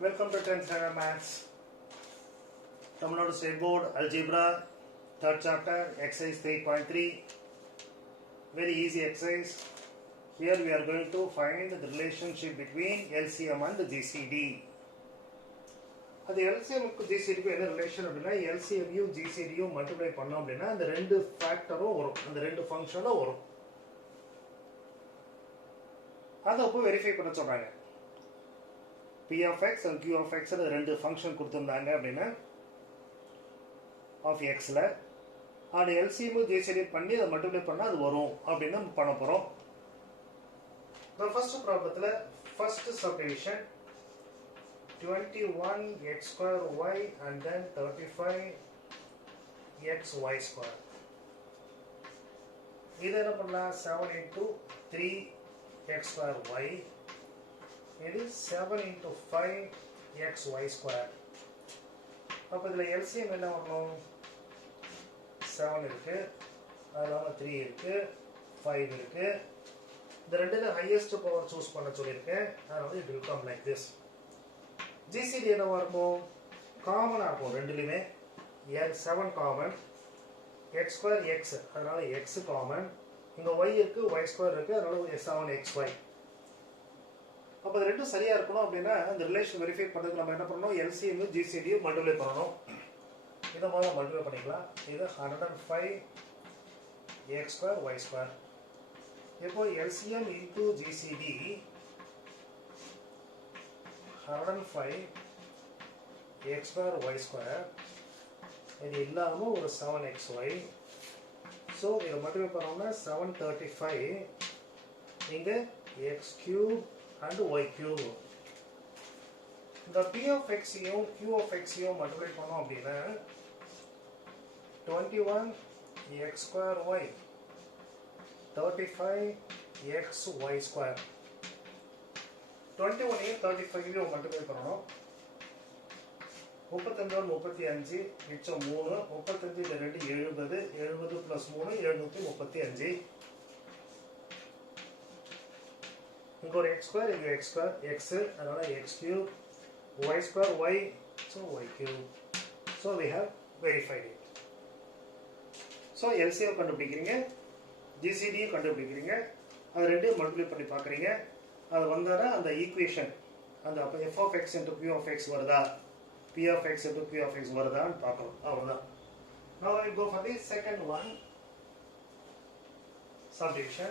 Welcome to 10th standard maths. Tamil Nadu State Board Algebra, third chapter, exercise 3.3. Very easy exercise. Here we are going to find the relationship between LCM and GCD. அது LCM க்கு GCD க்கு என்ன relation அப்படின்னா LCM யும் GCD யும் multiply பண்ணோம் அப்படின்னா அந்த ரெண்டு ஃபேக்டரும் வரும், அந்த ரெண்டு ஃபங்க்ஷனும் வரும். அதை அப்போ வெரிஃபை பண்ண சொல்றாங்க. P of x and Q of x ரெண்டு ஃபங்க்ஷன் கொடுத்திருந்தாங்க அப்படின்னா of x ல அது LCM GCD பண்ணி அதை மல்டிப்ளை பண்ணா அது வரும் அப்படின்னு நம்ம பண்ண போறோம். The first ப்ராப்ளத்துல first subdivision 21x square y and then 35x y square. இது என்ன பண்ணலாம் 7 into 3x square y. இது 7 into 5xy square. அப்போ இதில் LCM என்ன வரணும்? 7 இருக்கு, அதனால 3 இருக்கு, 5 இருக்கு. இந்த ரெண்டுல ஹையஸ்ட் பவர் சூஸ் பண்ண சொல்லியிருக்கேன், அதனால it will come like this. GCD என்ன வரணும்? காமனாக இருக்கும் ரெண்டுலையுமே. 7 காமன், x square x, அதனால x காமன், இங்கே y இருக்கு, y square இருக்கு, அதனால 7xy. அப்போ அது ரெண்டும் சரியா இருக்கணும் அப்படின்னா இந்த ரிலேஷன் வெரிஃபை பண்ணுறதுக்கு நம்ம என்ன பண்ணணும்? LCM GCD மல்டிப்ளை பண்ணணும். இதை முதல்ல மல்டிப்ளை பண்ணிக்கலாம். இது 105x square y square. இப்போ LCM into GCD 105x square y square. இது இல்லாமல் ஒரு 7xy. ஸோ இதை மல்டிப்ளை பண்ணோம்னா 735. இங்கே x cube and y cube. இந்த P of x யும் Q of x யும் மல்டிப்ளை பண்ணோம் அப்படின்னா 21x square y 35x y square. 21 யும் 35 யும் மல்டிப்ளை பண்ணணும். 35 35 மிச்சம் 3, 35 இது 2 70, 70 plus 3 735. இங்க ஒரு x square, இங்க x square, x, அதனால x cube, y square, y, so y cube. So we have verified it. So LCM கண்டுபிடிக்கிறீங்க, GCD கண்டுபிடிக்கிறீங்க, அது ரெண்டையும் மல்டிப்ளை பண்ணி பார்க்குறீங்க. அது வந்தாரா அந்த ஈக்குவேஷன், அந்த அப்போ f of x into q of x வருதா, p of x into q of x வருதான்னு பார்க்கணும். அவ்வளோதான். Now we go for the second one, subdivision.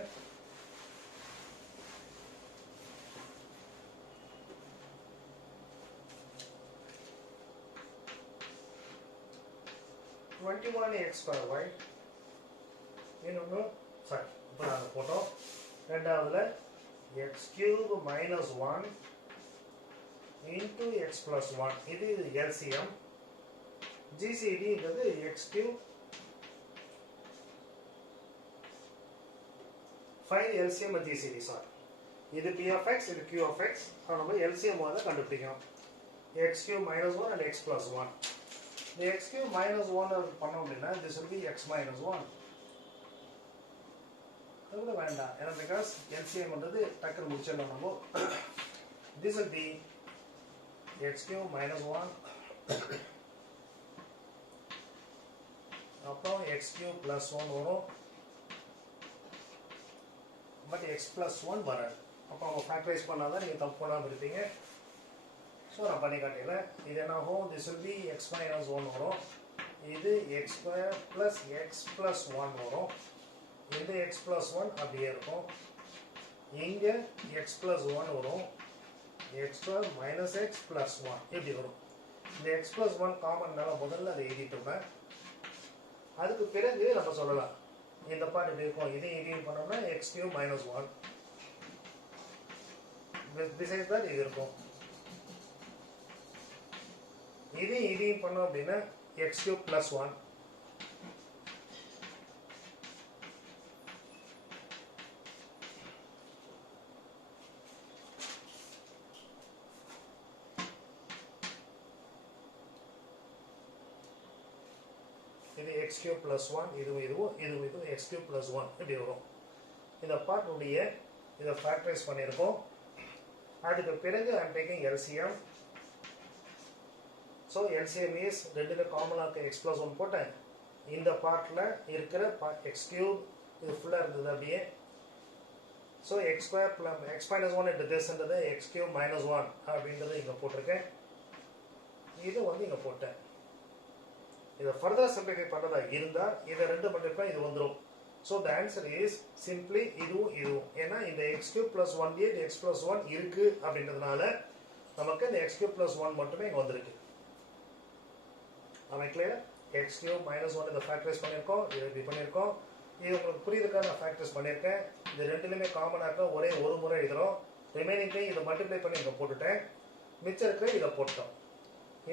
x square y இன்னொன்று சாரி இப்போ நாங்கள் போட்டோம். ரெண்டாவதுல x cube minus 1 into x plus 1. இது LCM. GCD ங்கிறது x cube 5 LCM GCD sorry. இது P of x, இது Q of x. நம்ம LCM வந்து கண்டுபிடிக்கணும். x cube minus 1 and x plus 1. The x cube minus 1 பண்ணோம் அப்படின்னா this will be x minus 1. அது கூட வேண்டாம், ஏன்னா because LCM ன்றது டக்குனு முடிச்சிடலாம் நம்ம. This will be x cube minus 1 அப்புறம் x cube plus 1 வரும், பட் x plus 1 வராது. அப்போ அவங்க ஃபேக்டரைஸ் பண்ணாதான் நீங்கள் தப்பு பண்ணாமல் இருப்பீங்க. ஸோ நான் பண்ணி காட்டிடுறேன். இது என்ன ஆகும்? This will be X minus 1 வரும், இது X square plus X plus 1 வரும், இந்த எக்ஸ் ப்ளஸ் 1 அப்படியே இருக்கும், இங்கே எக்ஸ் ப்ளஸ் 1 வரும், X square minus X plus 1 இப்படி வரும். இந்த எக்ஸ் ப்ளஸ் 1 காமன்னால முதல்ல அதை எழுதிட்டுருப்பேன். அதுக்கு பிறகு நம்ம சொல்லலாம் இந்த பார்ட் இப்படி இருக்கும். இதையும் பண்ணோம்னா எக்ஸ் கியூப் மைனஸ் 1. பிசைட்ஸ் தான் இது இருக்கும். இதையும் பண்ணோம் அப்படின்னா x cube plus 1. இது x cube plus 1, இதுவும் x cube plus 1 இப்படி வரும். இந்த பார்ட் உடைய இதை ஃபேக்டரைஸ் பண்ணியிருக்கோம். அதுக்கு பிறகு I'm taking LCM. So LCM is ரெண்டுமே காமனாக இருக்க எக்ஸ் ப்ளஸ் ஒன் போட்டேன். இந்த பார்ட்டில் இருக்கிற எக்ஸ் கியூப் இது ஃபுல்லாக இருந்தது அப்படியே. So X square plus X minus one into திஸ்ன்றது எக்ஸ் கியூப் மைனஸ் ஒன் அப்படின்றது இங்கே போட்டிருக்கேன். இது வந்து இங்கே போட்டேன். இதை ஃபர்தர் சிம்பிளிஃபை பண்ணுறதா இருந்தால் இதை ரெண்டு பண்ணிருப்பேன், இது வந்துடும். So the answer is simply இதுவும் இதுவும். ஏன்னா இந்த X cube plus one X plus one இருக்குது அப்படின்றதுனால நமக்கு இந்த எக்ஸ் கியூப் ப்ளஸ் ஒன் மட்டுமே இங்கே வந்திருக்கு. அவன் clear? X cube minus one இதை ஃபேக்டரைஸ் பண்ணியிருக்கோம், இதை இப்படி பண்ணியிருக்கோம். இது உங்களுக்கு புரியுதுக்காக நான் ஃபேக்டரைஸ் பண்ணியிருக்கேன். இது ரெண்டுலையுமே காமனாக இருக்க ஒரே ஒரு முறை எழுதுகிறோம். ரிமைனிங்கையும் இதை மல்டிப்ளை பண்ணி இங்கே போட்டுட்டேன். மிச்சம் இருக்கிற இதை போட்டோம்.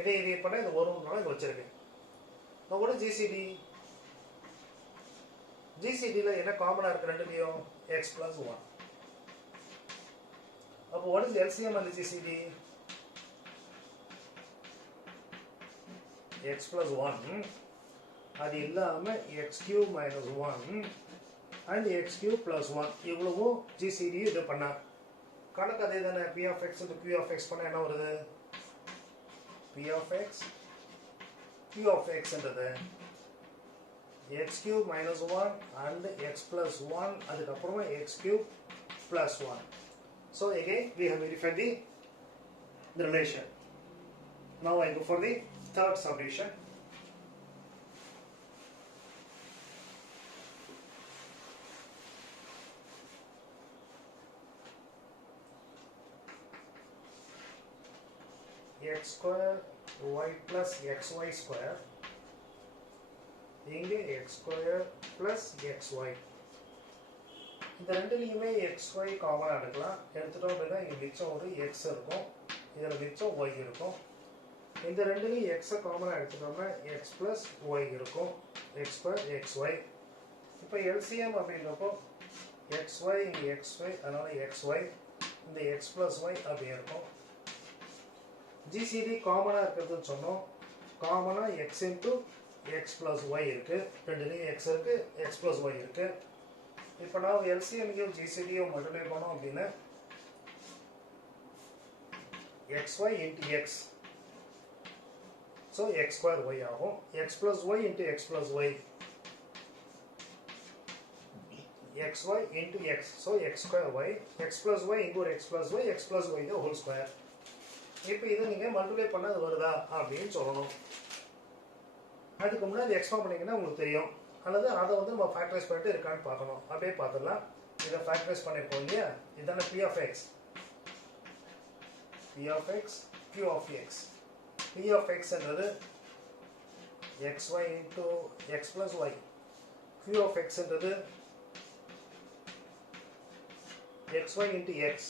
இதை பண்ண இது ஒரு நாள் இங்கே வச்சிருக்கேன். நான் கூட ஜிசிடியில் என்ன காமனாக இருக்கு ரெண்டுலையும்? X plus one. அப்போ what is LCM and GCD? X plus one, அது இல்லாமல் X cube minus one and X cube plus one, இவ்வளவும் ஜிசிடி இது பண்ணா கணக்கு அதே தானே. P of X q of X பண்ண என்ன வருது? P of X q of எக்ஸ்ன்றது X cube minus one and X plus one, அதுக்கப்புறமா X cube plus one. So again we have verified the relation. Now I go for the third subdivision. X square y plus xy square, இங்கே x square plus xy. இந்த ரெண்டுலையுமே xy காமனாக எடுக்கலாம். எடுத்துட்டோம் அப்படின்னா இங்கே மிச்சம் ஒரு x இருக்கும், இதில் மிச்சம் y இருக்கும். இந்த ரெண்டுலையும் எக்ஸை காமனாக எடுத்துட்டோம்னா x plus y இருக்கும், x square xy. இப்போ எல்சிஎம் அப்படின்றப்போ xy இங்கே xy, அதனால xy, இந்த x plus y அப்படியே இருக்கும். ஜிசிடி காமனாக இருக்கிறதுன்னு சொன்னோம். காமனாக x into X plus Y இருக்குது, ரெண்டுலேயும் எக்ஸ் இருக்குது, எக்ஸ் ப்ளஸ் ஒய் இருக்குது. இப்போ நான் எல்சிஎம்கையும் ஜிசிடியும் மல்டிப்ளை பண்ணோம் அப்படின்னா xy into X, so X square Y ஆகும். X plus Y into X plus Y, xy into X, so X square Y. X plus Y இங்கே ஒரு X plus Y, X plus Y தான் whole square. இப்போ இதை நீங்கள் multiply பண்ண அது வருதா அப்படின்னு சொல்லணும். அதுக்கு முன்னாடி எக்ஸ்ட்ரா பண்ணிங்கன்னா உங்களுக்கு தெரியும், அல்லது அதை வந்து நம்ம ஃபேக்டரைஸ் பண்ணிட்டு இருக்கான்னு பார்க்கணும். அப்படியே பார்த்துடலாம். இதை ஃபேக்டரைஸ் பண்ணியிருக்கோம் இல்லையா? இதுதானே P of X, P of X Q of X. P of எக்ஸ்ன்றது xy into X plus Y, Q of எக்ஸ்ன்றது xy இன்ட்டு எக்ஸ்,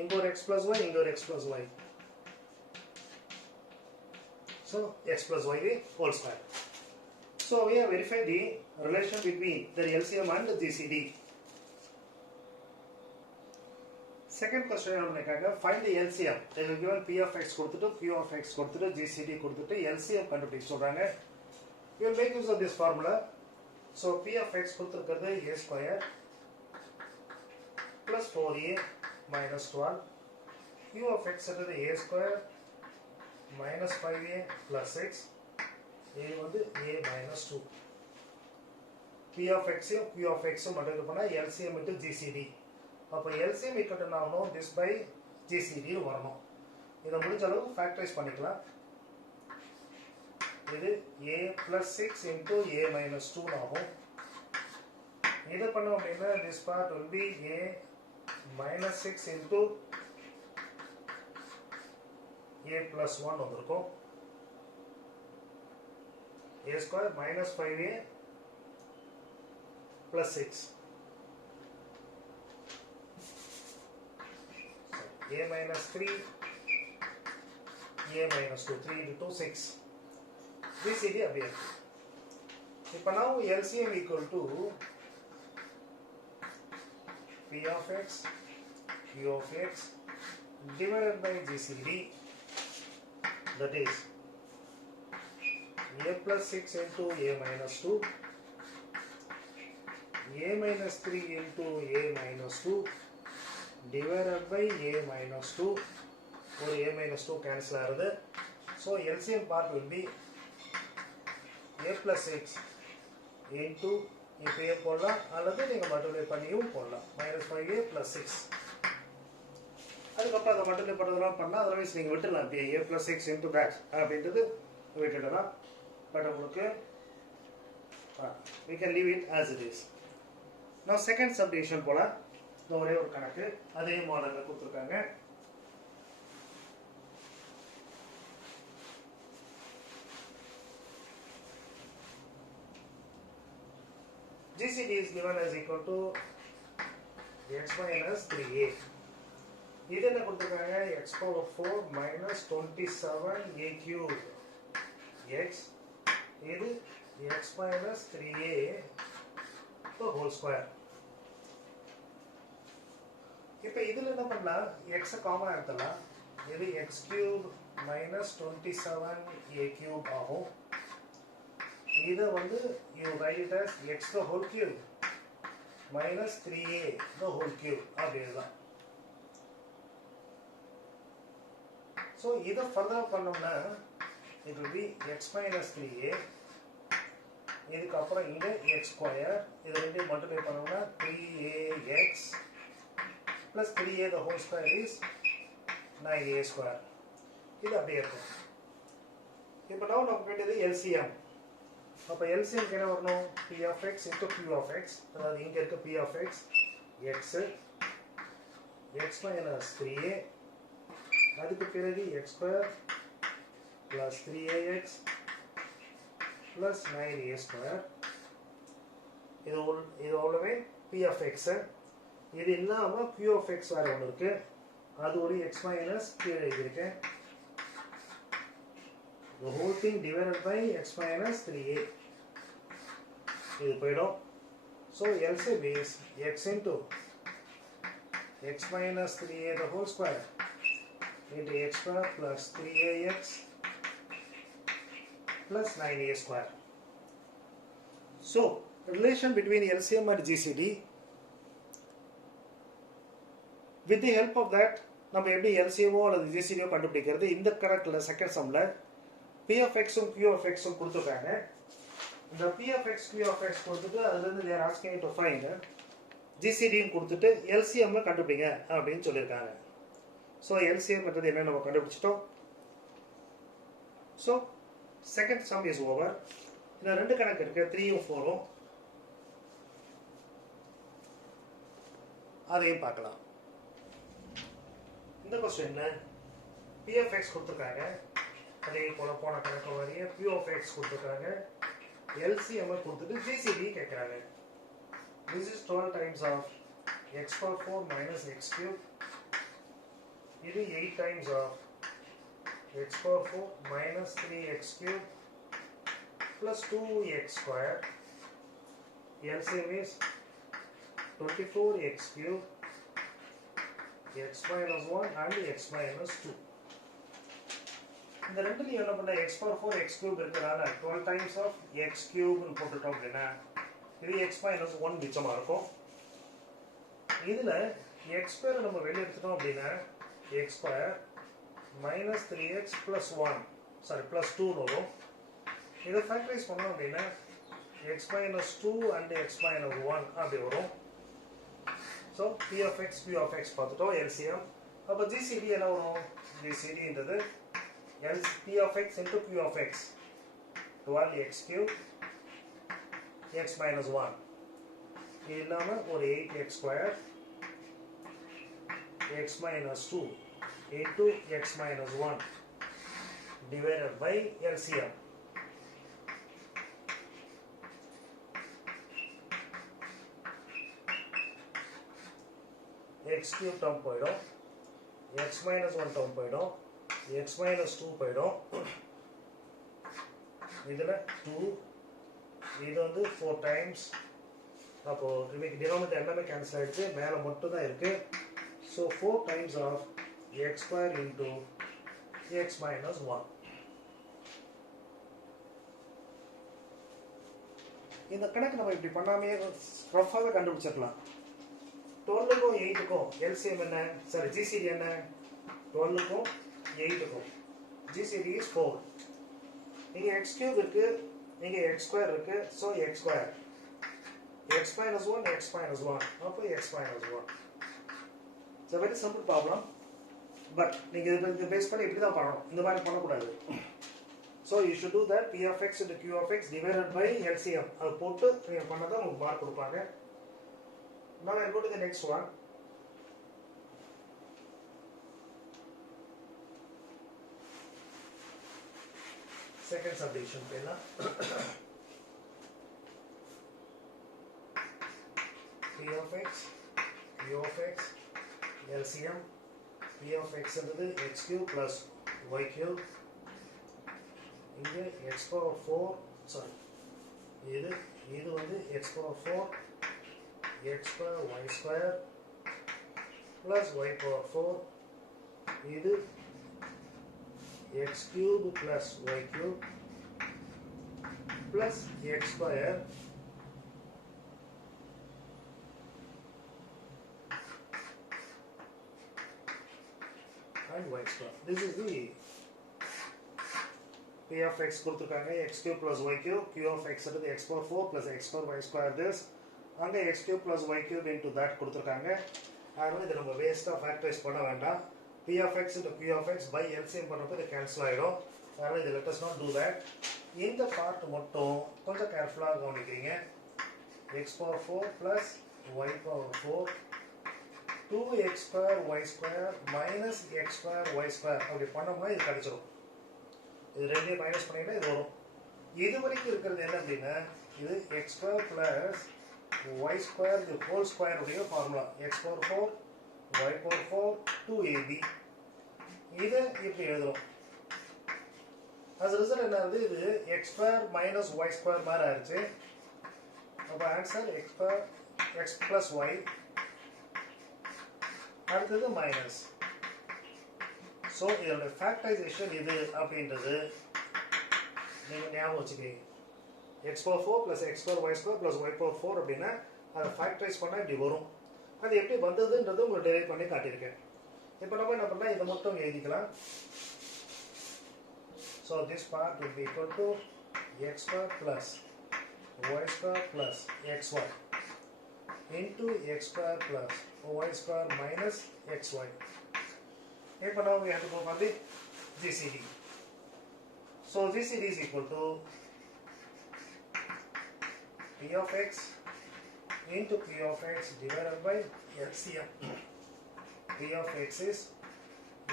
இங்கே ஒரு எக்ஸ் ப்ளஸ் ஒய், இங்கே ஒரு X plus Y. So x plus y whole square. So we have verified the relation between the LCM and the GCD. Second question நம்மளுக்காக find the LCM. They will given p of x கொடுத்துட்டு q of x கொடுத்துட்டு GCD கொடுத்துட்டு LCM கண்டுபிடிக்க சொல்றாங்க. We will make use of this formula. So p of x கொடுத்திருக்கிறது a square plus 4a minus 12. q of x is a square minus 5a plus 6, இது வந்து a minus 2. p of x q of x multiply பண்ணா LCM into GCD. அப்போ LCM equal ஆகணும் this by GCD வரணும். இதை முடிஞ்ச அளவு factorise பண்ணிக்கலாம். இது a plus 6 into a minus 2 ஆகும். இதை பண்ணோம் அப்படின்னா this part will be a minus 6 into a plus 1 வந்திருக்கும். a square minus 5a plus 6. a minus 3, a minus 2, 3 into 2, 6. GCD அப்படியே. இப்போ now LCM equal to p of x, q of x divided by GCD. That is a plus 6 into a minus 2, a minus 3 into a minus 2 divided by a minus 2 ஒரு a minus 2 cancel ஆகுது. So LCM part will be a plus 6 into இப்படியே போடலாம் அல்லது நீங்கள் multiply பண்ணியும் போடலாம். minus 5a plus 6. அதுக்கப்புறம் அதை மல்டிப்ளை பண்ணுறதுலாம் பண்ணால் அதர்வைஸ் நீங்கள் விட்டுடலாம். அப்படியே a plus 6 into that அப்படின்றது விட்டுடலாம். பட் உங்களுக்கு we can leave it as it is. Now second subdivision போலாம். இந்த ஒரே ஒரு கணக்கு அதே மாடலில் கொடுத்துருக்காங்க. GCD is given as equal to x minus 3a. இது என்ன கொடுத்துருக்காங்க? x power 4 minus 27a cube x. இது x minus 3a the whole square. இப்போ இதில் என்ன பண்ணலாம்? x காமன் எடுத்துடலாம். இது x cube minus 27a cube ஆகும். இதை வந்து you write it as x the whole cube minus 3a the whole cube அப்படிதான். ஸோ இதை ஃபர்தர் பண்ணோம்னா it will be x minus 3a. இதுக்கப்புறம் இங்கே x ஸ்கொயர் இது ரெண்டையும் மல்டிப்ளை பண்ணோம்னா 3ax plus 3a the whole square is 9a square. இது அப்படியே இருக்கும். இப்போ now நமக்கு வேண்டியது LCM. அப்போ LCM என்ன வரணும்? p of x into q of x. அதாவது இங்கே இருக்க p of x x x minus 3a அதுக்கு பிறகு x square plus 3ax plus 9a square. இது அவ்வளவே p of x. இது இல்லாமல் q of x வேறு ஒன்று இருக்கு. அது ஒரு x minus கீழே எழுதியிருக்கேன். The whole thing divided by x minus 3a. இது போயிடும். So LCM is x into x minus 3a the whole square into x square plus 3ax plus 9a square. So relation between LCM and GCD. With the help of that நம்ம எப்படி LCM அல்லது GCD கண்டுபிடிக்கிறது? இந்த கணக்கில் second சம்ல p of x ம் q of x ம் கொடுத்துருக்காங்க. இந்த p of x q of x கொடுத்துட்டு அதுலேருந்து they are asking to find GCD கொடுத்துட்டு LCM கண்டுபிடிங்க அப்படின்னு சொல்லியிருக்காங்க. ஸோ LCM மெத்தட் என்ன நம்ம கண்டுபிடிச்சிட்டோம். So second sum is over. இந்த ரெண்டு கணக்கு இருக்கு 3ம் 4ம் அதையும் பார்க்கலாம். இந்த கொஸ்டின்ல p of x கொடுத்துருக்காங்க. அதே போல போன கணக்கு வரைய q of x கொடுத்துருக்காங்க. LCM கொடுத்துட்டு GCD கேட்குறாங்க. This is 12 times of x power 4 minus x cube. இது 8 times of x power 4 minus 3x cube plus 2x square. LCM is 24x cube x minus 1 and x minus 2. இந்த ரெண்டுலையும் என்ன பண்ண x power 4 x cube இருக்கிறதால 12 times of x cube போட்டுட்டோம் அப்படின்னா இது x minus 1 மிச்சமாக இருக்கும். இதில் x square நம்ம வெளியே எடுத்துட்டோம் அப்படின்னா x square minus 3x plus 1 plus 2 வரும். இதை ஃபேக்டரைஸ் பண்ணோம் அப்படின்னா x minus 2 and x minus 1 அப்படி வரும். So p of x q of x பார்த்துட்டோம் LCM. அப்போ GCD என்ன வரும்? GCDன்றது p of x into q of x 12x cube x minus 1 இது இல்லாமல் ஒரு 8x square x minus 2 into x minus 1 divided by LCM. x cube term போயிடும், x minus 1 term போயிடும், x minus 2 போயிடும். இதில் 2 இது வந்து 4 times. அப்போ இன்னைக்கு டினாமினேட்டர் எல்லாமே கேன்சல் ஆகிடுச்சு, மேலே மட்டும் தான் இருக்குது. So 4 times of x square into x minus 1. இந்த கணக்கு நம்ம இப்படி பண்ணாமே ரஃபாகவே கண்டுபிடிச்சிடலாம். 12க்கும் 8க்கும் LCM என்ன சாரி GCD என்ன 12க்கும் 8க்கும் GCD is 4 இங்க x cube இருக்கு இங்க x square இருக்கு so x square x minus 1 x minus 1 அப்போ x minus 1 it's a very simple problem but நீங்க இத பேஸ் பண்ணி இப்படி தான் பண்ணணும் இந்த மாதிரி பண்ண கூடாது so you should do that p of x into q of x divided by LCM அது போட்டு நீங்க பண்ணதா உங்களுக்கு மார்க் கொடுப்பாங்க now I go to the next one second subdivision pehla p of x q of x LCM p of x என்றது x cube plus y cube இங்க x power 4 sorry இது வந்து x power 4 x square y square plus y power 4 இது x cube plus y cube plus x square and y square. This is the p of x கொடுத்திருக்காங்க x cube plus y cube q of x is x power 4 plus x square y square this அங்க x cube plus y cube into that கொடுத்திருக்காங்க அதனால இத நம்ம வேஸ்டா factorise பண்ண வேண்டாம் p of x into q of x by LCM பண்ணப்ப இது கேன்சல் ஆயிடும் அதனால இது let us not do that இந்த பார்ட் மட்டும் கொஞ்சம் கேர்ஃபுல்லா கவனிக்கிறீங்க x power 4 plus y power 4 2x square y square minus x square y square அப்படி பண்ணோம்னா இது கிடைச்சிரும் இது ரெண்டையும் மைனஸ் பண்ணினா இது வரும் இது வரைக்கும் இருக்கிறது என்ன அப்படின்னா இது x square plus y square the whole square உடைய formula x power 4 y power 4 2ab இத இப்படி எழுதுறோம் as a result என்ன ஆகுது இது x square minus y square மாதிரி ஆயிருச்சு அப்ப ஆன்சர் x plus y அடுத்தது மைனஸ் சோ இதோட ஃபேக்டரைசேஷன் இது அப்படின்றது நீங்க ஞாபகம் வச்சுக்கீங்க x power 4 plus x square y square plus y power 4 அப்படின்னா அதை ஃபேக்டரைஸ் பண்ணா இப்படி வரும் அது எப்படி வந்ததுன்றது உங்களுக்கு டெரைவ் பண்ணி காட்டியிருக்கேன் இப்போ நம்ம என்ன பண்ணலாம் இதை மட்டும் எழுதிக்கலாம் so this part will be equal to x square plus y square plus xy into x square plus y square minus xy. Now we have to go for the GCD. So GCD is equal to p of x into q of x divided by LCM. p of x is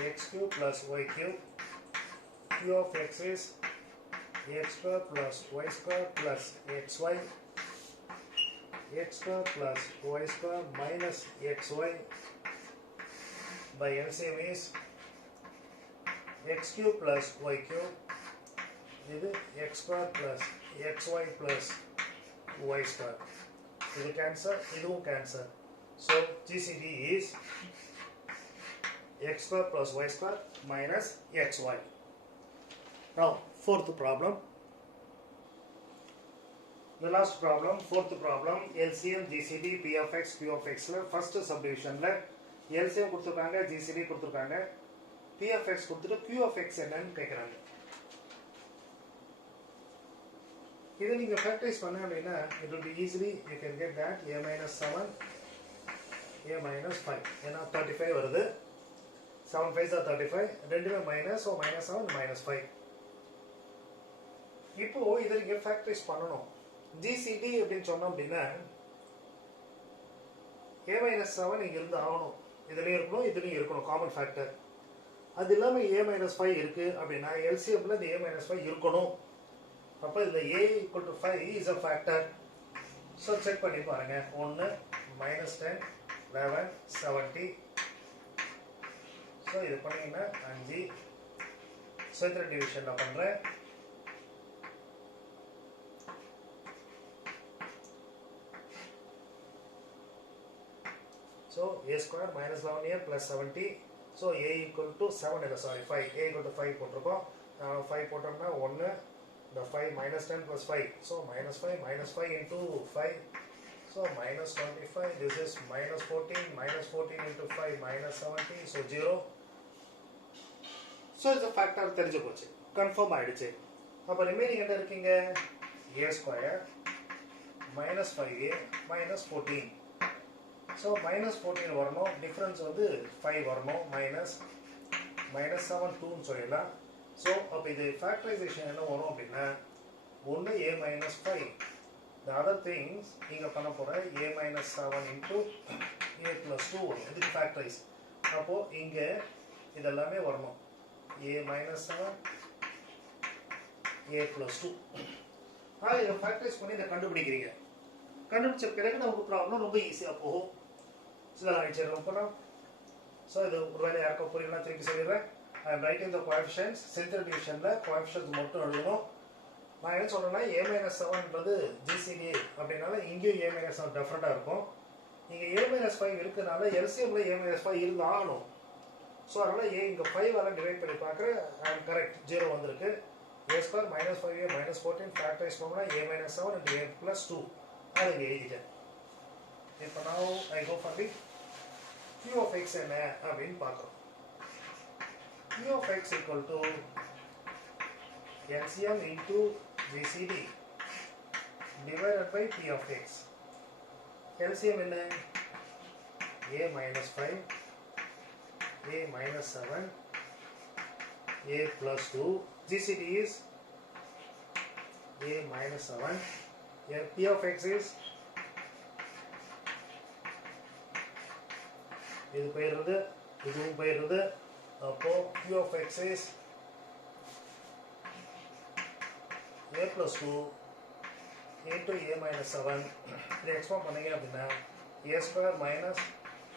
x cube plus y cube. q of x is x square plus y square plus xy. x square plus y square minus xy by LCM is x cube plus y cube இது x square plus xy plus y square இது cancel இதுவும் cancel so GCD is x square plus y square minus xy now fourth problem the last problem fourth problem LCM GCD p of x q of x first subdivision la LCM கொடுத்திருக்காங்க GCD கொடுத்திருக்காங்க p of x கொடுத்துட்டு q of x என்னன்னு கேக்குறாங்க இத நீங்க factorise பண்ண அப்படினா it will be easily you can get that a minus 7 a minus 5 ஏனா 35 வருது 7 5 are 35 ரெண்டுமே மைனஸ் so minus 7 minus 5 இப்போ இத நீங்க ஃபேக்டரைஸ் பண்ணனும் GCD அப்படினு சொன்னோம் அப்படினா a minus 7 இங்க இருந்து ஆகணும் இதுலயே இருக்கணும் இதுலயே இருக்கணும் காமன் ஃபேக்டர் அது இல்லாம a minus 5 இருக்கு அப்படினா LCM ல இந்த a minus 5 இருக்கணும் அப்ப இந்த a equal to 5 is a factor so check பண்ணி பாருங்க 1 minus 10 11 70 so இது பண்ணீங்கன்னா 5 so இந்த டிவிஷன் நான் பண்றேன் so a square minus 11a plus 70 so a equal to 7 இல்ல sorry 5 a equal to 5 போட்டுருக்கோம் 5 போட்டோம்னா 1 the 5 minus 10 plus 5 so minus 5 into 5 So minus 25, this is minus 14 into 5 minus 70, so 0. So it's a factor தெரிஞ்சு போச்சு, confirm ஆயிடுச்சு. அப்போ remaining என்ன இருக்கீங்க, a square minus 5a minus 14. So minus 14 வரணும், difference வந்து 5 வரணும், minus 7 2ன்னு சொல்லிடலாம். ஸோ அப்போ இது ஃபேக்டரைசேஷன் என்ன வரும் அப்படின்னா, ஒன்று a minus 5. The other things நீங்கள் பண்ண போகிற a minus 7 into a plus 2 வரும், இதுக்கு ஃபேக்டரைஸ். அப்போது இங்கே இதெல்லாமே வரணும், a minus 7 a plus 2. இதை ஃபேக்டரைஸ் பண்ணி இதை கண்டுபிடிக்கிறீங்க. கண்டுபிடிச்ச பிறகு நமக்கு ப்ராப்ளம் ரொம்ப ஈஸியாக போகும். இதெல்லாம் அழிச்சிடலாம் போகிறோம். ஸோ இது ஒரு வேலை யாருக்கோ புரியலாம், திருப்பி சொல்லிடுறேன். I am writing the coefficients. Central டிவிஷனில் கோஎஃபிஷியன்ட்ஸ் மட்டும் எழுதணும். நான் என்ன சொல்கிறேன்னா, a minus 7ன்றது ஜிசிடி அப்படின்னால இங்கேயும் a minus 7 டிஃப்ரெண்ட்டாக இருக்கும். இங்கே a minus 5 இருக்கிறதுனால எல்சிஎம்ல a minus 5 இருந்து ஆகணும். ஸோ அதனால் இங்கே 5 டிவைட் பண்ணி பார்க்குறேன். ஐ எம் கரெக்ட், 0 வந்திருக்கு. a square minus 5a minus 14 factorise பண்ணோம்னா a minus 7 into a plus 2 அது இங்கே எழுதிட்டேன். இப்போ now I go for the q of x என்ன அப்படின்னு பார்க்குறோம். q of x equal to LCM into GCD divided by p of x. LCM என்ன, a minus 5 a minus 7 a plus 2. GCD is a minus 7. Here p of x is இது போயிடுறது, இதுவும் போயிடுறது. அப்போ q of x is a plus 2 into a minus 7. இதை expand பண்ணீங்க அப்படின்னா a square minus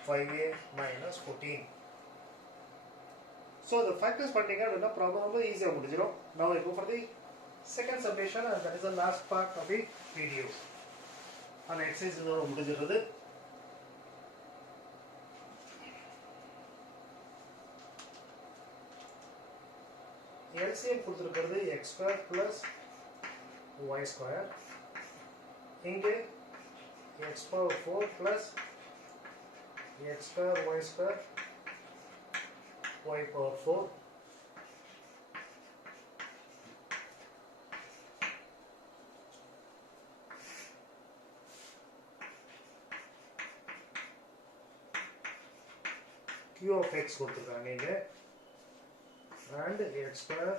5a minus 14. So the factors பண்ணிங்க அப்படின்னா ப்ராப்ளம் ரொம்ப ஈஸியாக முடிஞ்சிடும். Now I go for the second summation and that is the last part of the video. அந்த exercise இதோட முடிஞ்சிடுறது. LCM கொடுத்துருக்கிறது x square plus y square. இங்கே x power 4 plus x square y square y power 4. q of x கொடுத்துருக்காங்க இங்கே and x square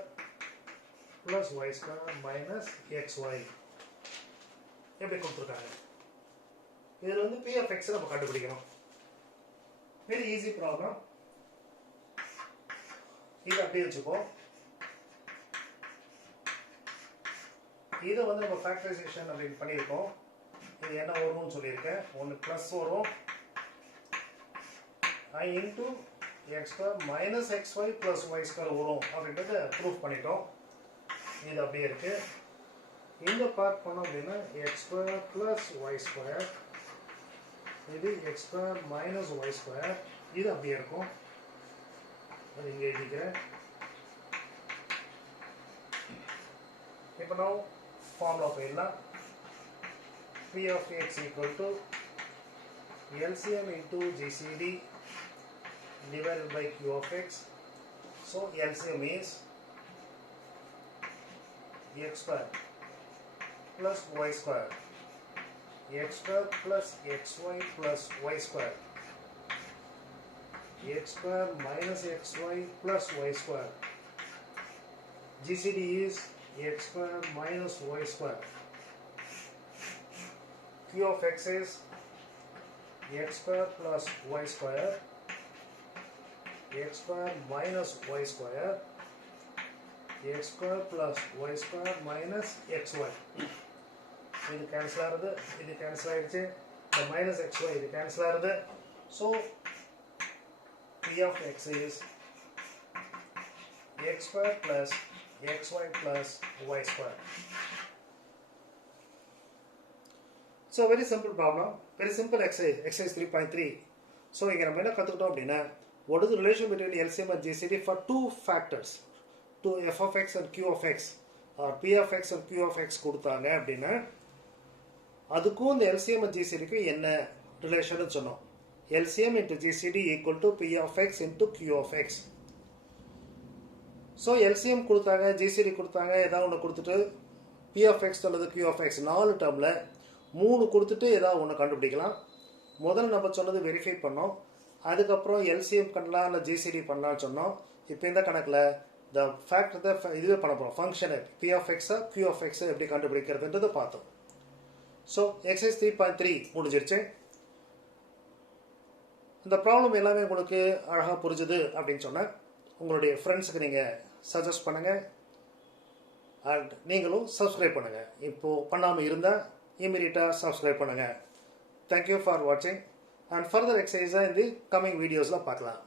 plus y square minus xy எப்படி கொடுத்துருக்காங்க. இதில் வந்து p of x நம்ம கண்டுபிடிக்கணும். Very easy problem. இது அப்படியே வச்சுப்போம். இதை வந்து நம்ம ஃபேக்டரைசேஷன் அப்படின்னு பண்ணியிருக்கோம். இது என்ன வரும்னு சொல்லியிருக்கேன், ஒன்று ப்ளஸ் வரும் I into x square minus xy plus y square வரும் அப்படின்றத ப்ரூஃப் பண்ணிட்டோம். இது அப்படியே இருக்கு. இந்த பார்ட் பண்ணோம் அப்படின்னா x square plus y square, இது x square minus y square, இது அப்படியே இருக்கும். அது இங்கே எழுதிக்கிறேன். இப்போ நான் ஃபார்முலா போயிடலாம். p of x equal to LCM into GCD divided by q of x. So LCM is x square plus y square, x square plus xy plus y square, x square minus xy plus y square. GCD is x square minus y square. Q of x is x square plus y square, x square minus y square, x square plus y square minus xy. இது cancel ஆகுது, இது cancel ஆயிடுச்சு. இந்த minus xy இது cancel ஆகுது. So p of x is x square plus xy plus y square. So very simple problem, very simple exercise, exercise 3.3. So இங்கே நம்ம என்ன கற்றுக்கிட்டோம் அப்படின்னா, what is the relation between LCM and GCD for two factors, to f of x and q of x, or p of x and q of x கொடுத்தாங்க அப்படின்னா அதுக்கும் இந்த LCM ஜிசிடிக்கு என்ன ரிலேஷன் சொன்னோம். LCM into GCD equal to P of X into Q of X. So LCM கொடுத்தாங்க, GCD கொடுத்தாங்க, ஏதாவது ஒன்று கொடுத்துட்டு P of X அல்லது Q of X 4 டேர்மில் 3 கொடுத்துட்டு ஏதாவது ஒன்று கண்டுபிடிக்கலாம். முதல்ல நம்ம சொன்னது வெரிஃபை பண்ணோம். அதுக்கப்புறம் LCM பண்ணலாம் இல்லை GCD பண்ணலாம்னு சொன்னோம். இப்போ இந்த கணக்கில் த ஃபேக்டர் தான் இதுவே பண்ண போகிறோம். ஃபங்க்ஷனை P of X Q of X எப்படி கண்டுபிடிக்கிறதுன்றதை பார்த்தோம். ஸோ எக்ஸசைஸ் 3.3 முடிஞ்சிருச்சு. இந்த ப்ராப்ளம் எல்லாமே உங்களுக்கு அழகாக புரிஞ்சுது அப்படின்னு சொன்னேன். உங்களுடைய ஃப்ரெண்ட்ஸுக்கு நீங்கள் சஜஸ்ட் பண்ணுங்கள் அண்ட் நீங்களும் சப்ஸ்கிரைப் பண்ணுங்கள். இப்போது பண்ணாமல் இருந்தால் இமீடியட்டாக சப்ஸ்கிரைப் பண்ணுங்கள். தேங்க்யூ ஃபார் வாட்சிங் அண்ட் ஃபர்தர் எக்ஸசைஸாக இந்த கம்மிங் வீடியோஸில் பார்க்கலாம்.